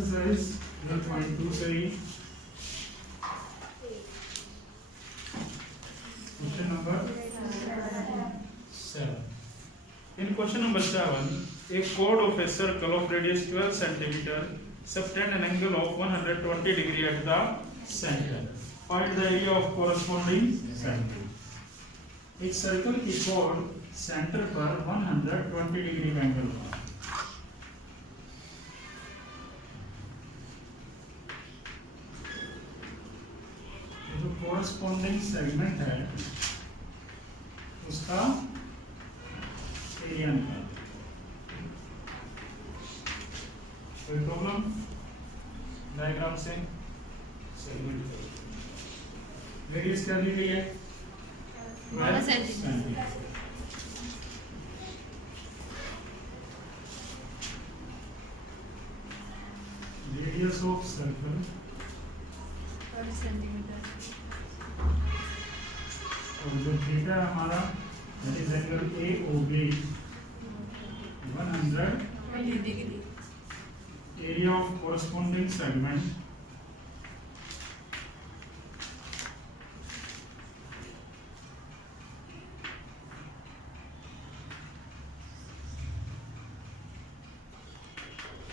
Exercise 0.2 से ही question number 7. In question number 7, a chord of a circle of radius 12 centimeter subtend an angle of 120 degree at the center. Find the area of corresponding center. एक circle की chord centre पर 120 degree का angle होगा. जो corresponding segment है उसका area निकाल. कोई प्रॉब्लम? डायग्राम से सेगमेंट रेडियस क्या दी गई है? 12 centimetre. Radius of circle 12 centimetre. और जो थीटा है हमारा that is angle AOB 100 degree. Area of corresponding segment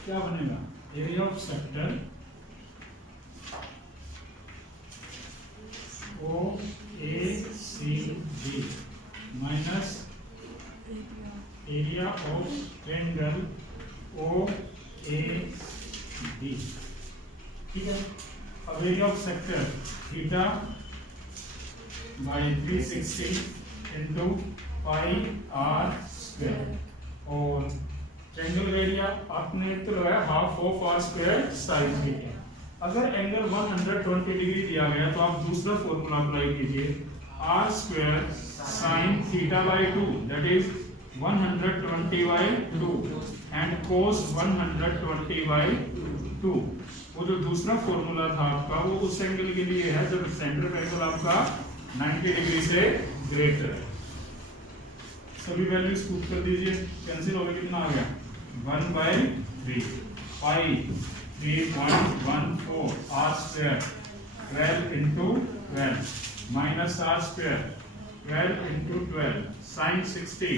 क्या बनेगा? Area of sector OACD minus area of angle OAB. ठीक है. अब area of sector theta by 360 into pi r square और ट्रायंगल एरिया आपने तो लगाया half of r square sine theta. अगर एंगल 120 डिग्री दिया गया तो आप दूसरा फॉर्मूला अप्लाई कीजिए r square sine theta by 2 that is 120 by 2 and cos 120 by 2. वो जो दूसरा फॉर्मूला था आपका वो उस एंगल के लिए है जब सेंटर का एंगल आपका 90 डिग्री से ग्रेटर है. सभी वैल्यूज पुट कर दीजिए. कैंसिल हो गया. कितना आ गया? 1/3 pi 3.14 r square 12 into 12 minus r square 12 into 12 sine 60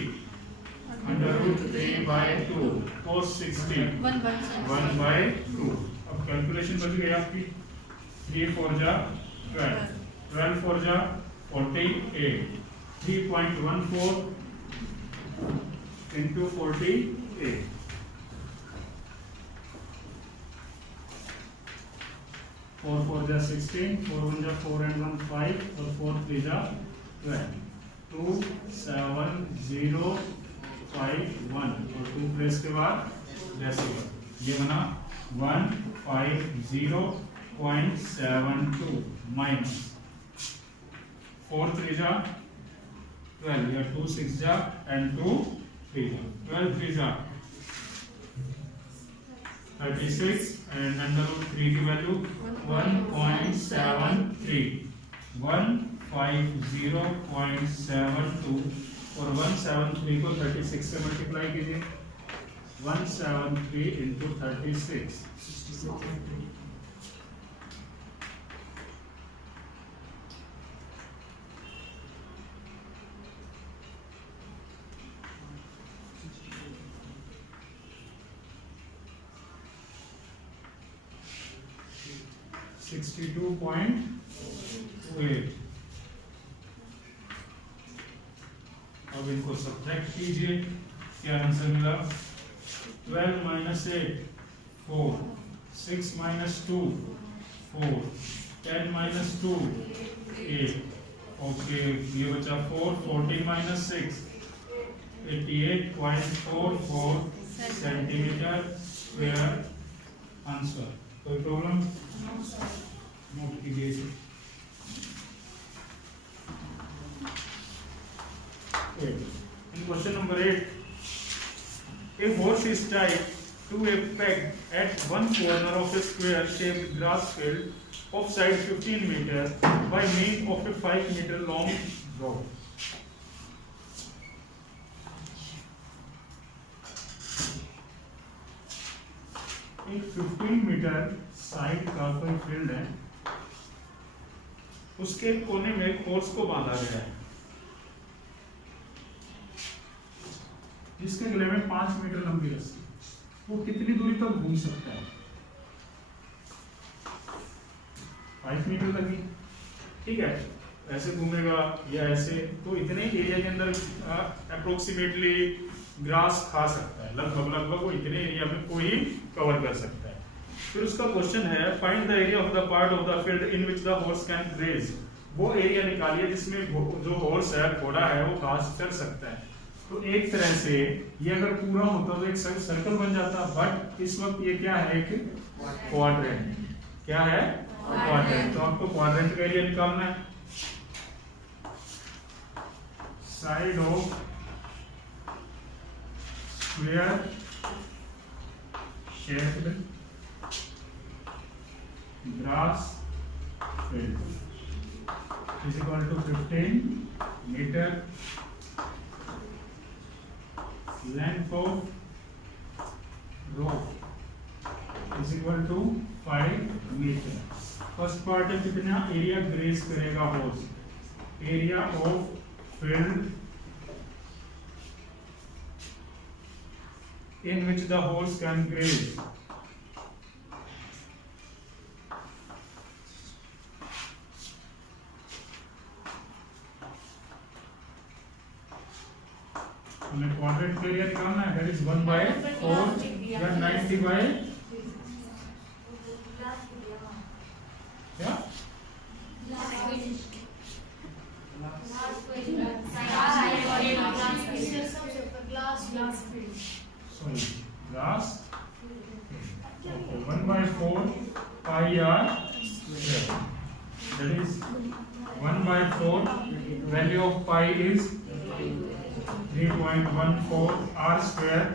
under root 3/2 cos 60 1/2. अब कैलकुलेशन बच गई आपकी. 3 4 जा 12 12 4 जा 48 3.14 into 48 4 4 जा 16 4 1 जा 4 and 1 5 और 4 3 जा 12 2 7 0 5 1 और 2 प्लेस के बाद डेसिमल. ये बना 150.72 माइनस 4 3 जा 12 या 2 6 जा and 2 3 जा 12 3 जा 36 and under root 3 की वैल्यू 1.73 150.72 और 173 को 36 से मल्टीप्लाई कीजिए. 173 into 36 62.28. अब इनको सब्ट्रैक्ट कीजिए. क्या आंसर मिला? 12 minus 8 4 6 minus 2 4 10 minus 2 8. ओके ये बचा 4 14 minus 6 88.44 सेंटीमीटर स्क्वायर. आंसर. कोई प्रॉब्लम? नोट कीजिए. In question number 8, a horse is tied to a peg at one corner of a square-shaped grass field of side 15 meters by means of a 5 meter long rope. एक 15 metre side का कोई field है, उसके कोने में एक horse को बांधा गया है जिसके गले में 5 मीटर लंबी रस्सी, वो कितनी दूरी तक घूम सकता है? 5 मीटर तक ही, ठीक है। ऐसे घूमेगा या ऐसे, तो इतने एरिया के अंदर अप्रोक्सीमेटली ग्रास खा सकता है, लगभग वो इतने एरिया में कोई कवर कर सकता है। फिर उसका क्वेश्चन है find the area of the part of the field in which the horse can graze. वो एरिया निकालिए जिसमें जो हॉर्स है, घोड़ा है, वो घास चर सकता है। तो एक तरह से ये अगर पूरा होता तो एक सर्कल बन जाता, बट इस वक्त ये क्या है? एक क्वाड्रेंट। क्या है? क्वाड्रेंट। तो आपको क्वाड्रेंट का एरिया निकालना है। Side of square shaped grass field is equal to 15 metre, length of rope is equal to 5 metre. First part है कितना एरिया ग्रेज करेगा horse, area of field in which the horse can graze. हमें quadrant का area निकालना है, that is 1/4 या 90 by क्या? Sorry glass 1/4 pi r square, that is 1/4 value of pi is 3.14 r square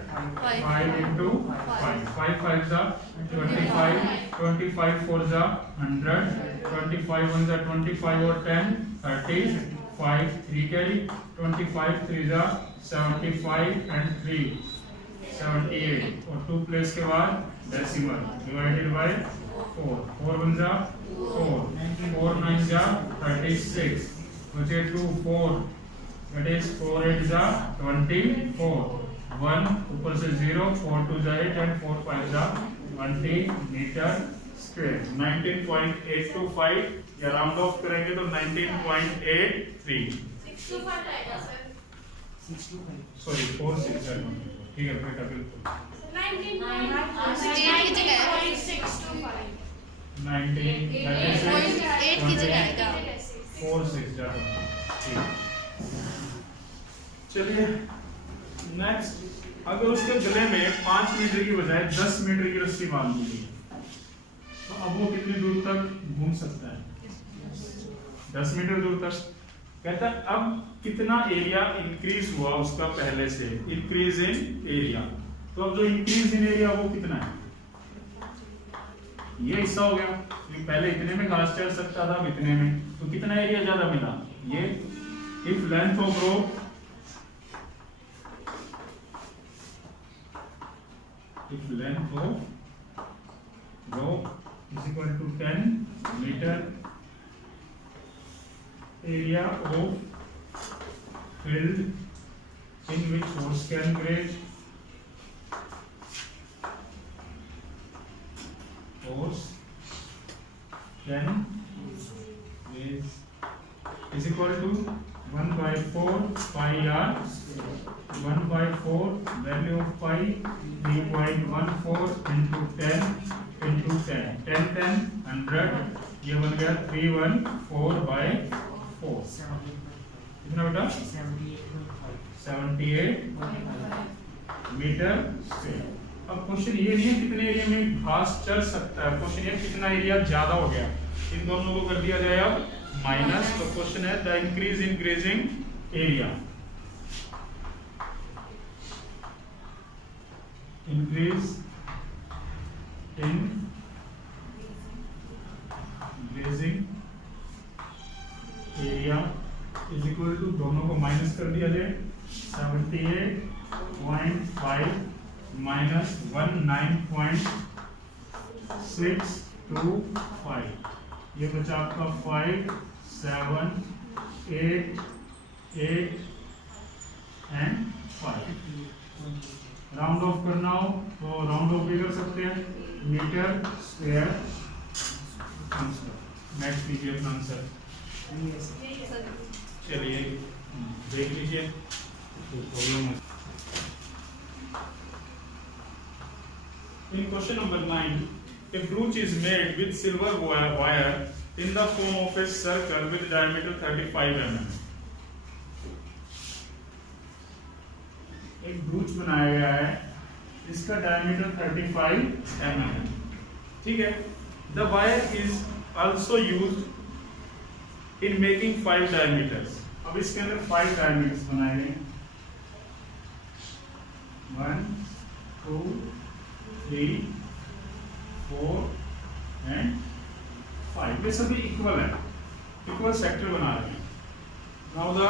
5 into 5 5 5 जा 25 25 4 जा 100 25 1 जा 25 और 10 30 5 3 कैरी 25 3 जा 75 एंड 3 78 और 2 प्लेस के बाद डेसिमल डिवाइडेड बाय 4 4 1 जा 4 4 9 जा 36 बचे 2 4 that is 4 8 जा 24 1 ऊपर से 0 4 2 जा 8 and 4 5 जा 20 मीटर स्क्वायर 19.825 या राउंड ऑफ करेंगे तो 19.83 सॉरी 46 ठीक है बेटा बिल्कुल 19.8 जा ठीक। चलिए नेक्स्ट, अगर उसके गले में 5 मीटर की बजाय 10 मीटर की रस्सी बांध दी गई तो अब वो कितनी दूर तक घूम सकता है? 10 मीटर दूर तक। कहता है अब कितना एरिया इंक्रीज हुआ उसका पहले से, इंक्रीज इन एरिया। तो अब जो इंक्रीज इन एरिया वो कितना है? ये हिस्सा हो गया, पहले इतने में घास चढ़ सकता था, अब इतने में, तो कितना एरिया ज्यादा मिला? ये if length of rope if length of rope is equal to 10 meter, area of field in which horse can graze, horse can graze is equal to 1/4 pi r 1/4 value of pi 3.14 into 10 into 10 10 10 100 ये बन गया 314/4 कितना बेटा 78 metre square. अब question ये नहीं है कितने एरिया में घास चल सकता है, क्वेश्चन ये कितना एरिया ज्यादा हो गया, इन दोनों को कर दिया जाए अब माइनस। तो क्वेश्चन है the increase in grazing area, increase in grazing area is equal to, दोनों को माइनस कर दिया जाए 78.5 minus 19.4 6 2 5, ये बचा आपका 5 7 8 8 एंड 5। राउंड ऑफ करना हो तो राउंड ऑफ भी कर सकते हैं, मीटर स्क्वायर आंसर। नेक्स्ट लीजिए अपना आंसर, चलिए देख लीजिए तो प्रॉब्लम है। In question number 9, a brooch is made with silver wire in the form of a circle with diameter 35 mm. एक ब्रूच बनाया गया है, इसका डायमीटर 35 mm, ठीक है। The wire is also used in making 5 diameters. अब इसके अंदर 5 डायमीटर्स बनाए गए हैं, 1 2 3 4 एंड 5, ये सभी इक्वल है, इक्वल सेक्टर बना रहे हैं। नाउ द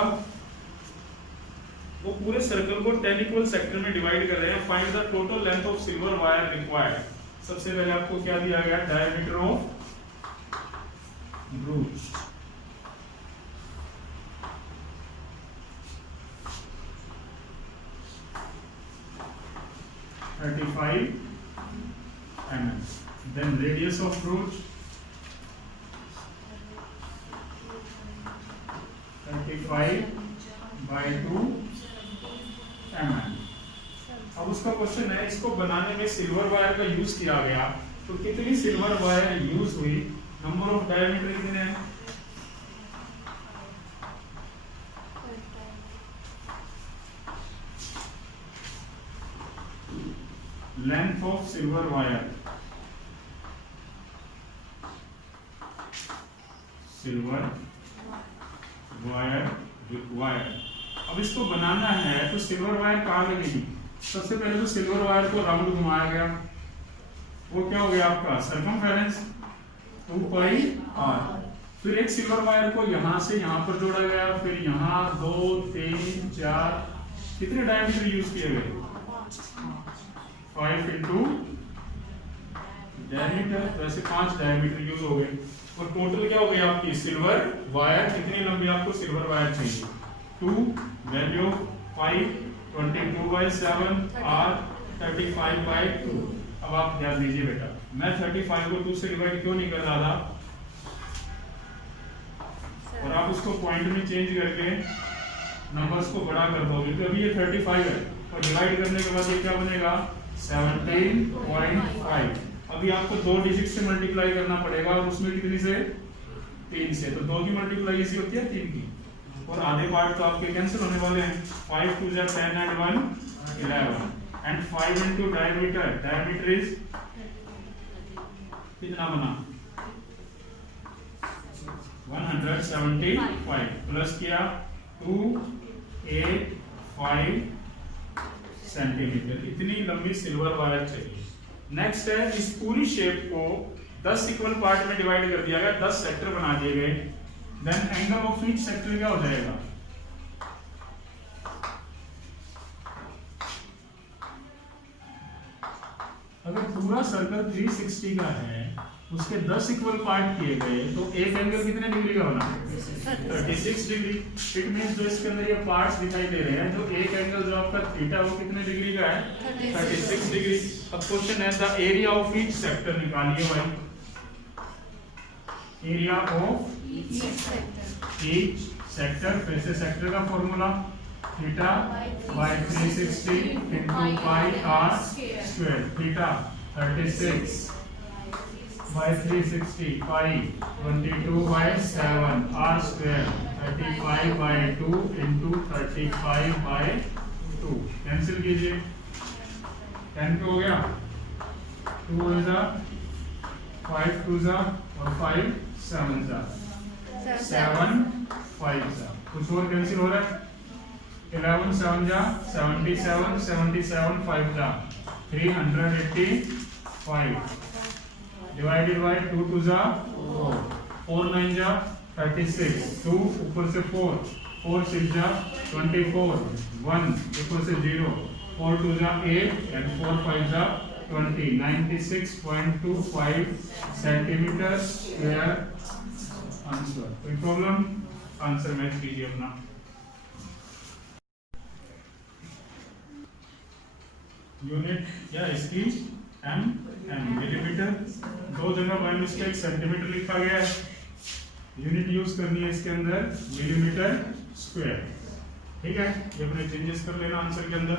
वो पूरे सर्कल को 10 इक्वल सेक्टर में डिवाइड कर रहे हैं। Find the total length of silver wire required. सबसे पहले आपको क्या दिया गया, diameter of ब्रूच, mm, then radius of brooch 35 by 2 mm। अब उसका क्वेश्चन है, इसको बनाने में सिल्वर वायर का यूज किया गया, तो कितनी सिल्वर वायर यूज हुई, नंबर ऑफ डायमीटर कितने हैं, length of silver wire, silver wire required. अब इसको बनाना है तो सिल्वर वायर कहाँ लगेगी, सबसे पहले तो सिल्वर वायर को राउंड घुमाया गया, वो क्या हो गया आपका सर्कमफेरेंस 2 पाई r। फिर एक सिल्वर वायर को यहां से यहां पर जोड़ा गया, फिर यहां 2 3 4, कितने डायमीटर यूज किए गए, 5 इंटू डायमीटर, वैसे 5 डायमीटर यूज हो गए। और टोटल क्या हो गई आपकी सिल्वर वायर, कितनी लंबी आपको सिल्वर वायर चाहिए, 2 वैल्यू 5 22 by 7 r 35 by 2। अब आप ध्यान दीजिए बेटा, मैं 35 को 2 से डिवाइड क्यों नहीं कर रहा था, और आप उसको पॉइंट में चेंज करके नंबर्स को बड़ा कर दोगे, तो अभी ये 35 है और डिवाइड करने के बाद ये क्या बनेगा 17.5। अभी आपको 2 डिजिट से मल्टीप्लाई करना पड़ेगा, और उसमें कितनी से 3 से, तो 2 की मल्टीप्लाई इसी होती है 3 की, और आधे पार्ट तो आपके कैंसिल होने वाले हैं, 5 2 10 and 1 11, and 5 into diameter, diameter is कितना बना 175, प्लस किया 2 8 5 सेंटीमीटर, इतनी लंबी सिल्वर वायर चाहिए। नेक्स्ट है, इस पूरी शेप को 10 इक्वल पार्ट में डिवाइड कर दिया गया, 10 सेक्टर बना दिए गए, then angle of each sector क्या हो जाएगा, अगर पूरा सर्कल 360 का है, उसके 10 इक्वल पार्ट किए गए, तो एक एंगल कितने डिग्री का बना 36 डिग्री। इट मींस जो इसके अंदर ये पार्ट्स दिखाई दे रहे हैं, जो एक एंगल जो आपका थीटा वो कितने डिग्री का है 36 डिग्री। अब क्वेश्चन है the area of each sector निकालिए भाई, एरिया ऑफ ईच सेक्टर, फिर से सेक्टर का formula theta by 360 into pi r square, theta 36 by 360 pi 22 by 7 r square 35 by 2 into 35 by 2, cancel कीजिए, 10 हो गया, 2 is 5 2 और 5 7 7 5 कुछ और कैंसिल हो रहा है, 11 7 77 77 5 385 divided by 2 2 4 4 9 36, 2 ऊपर से 4 4 6 24, 1 ऊपर से 0, 4 2 8 and 4 5 96.25 सेंटीमीटर स्क्वायर आंसर। कोई प्रॉब्लम? आंसर मैच कीजिए अपना। यूनिट क्या इसकी? M millimetre. दो जगह बाय मिस्टेक सेंटीमीटर लिखा गया है, यूनिट यूज करनी है इसके अंदर मिलीमीटर स्क्वायर। ठीक है, ये अपने चेंजेस कर लेना आंसर के अंदर।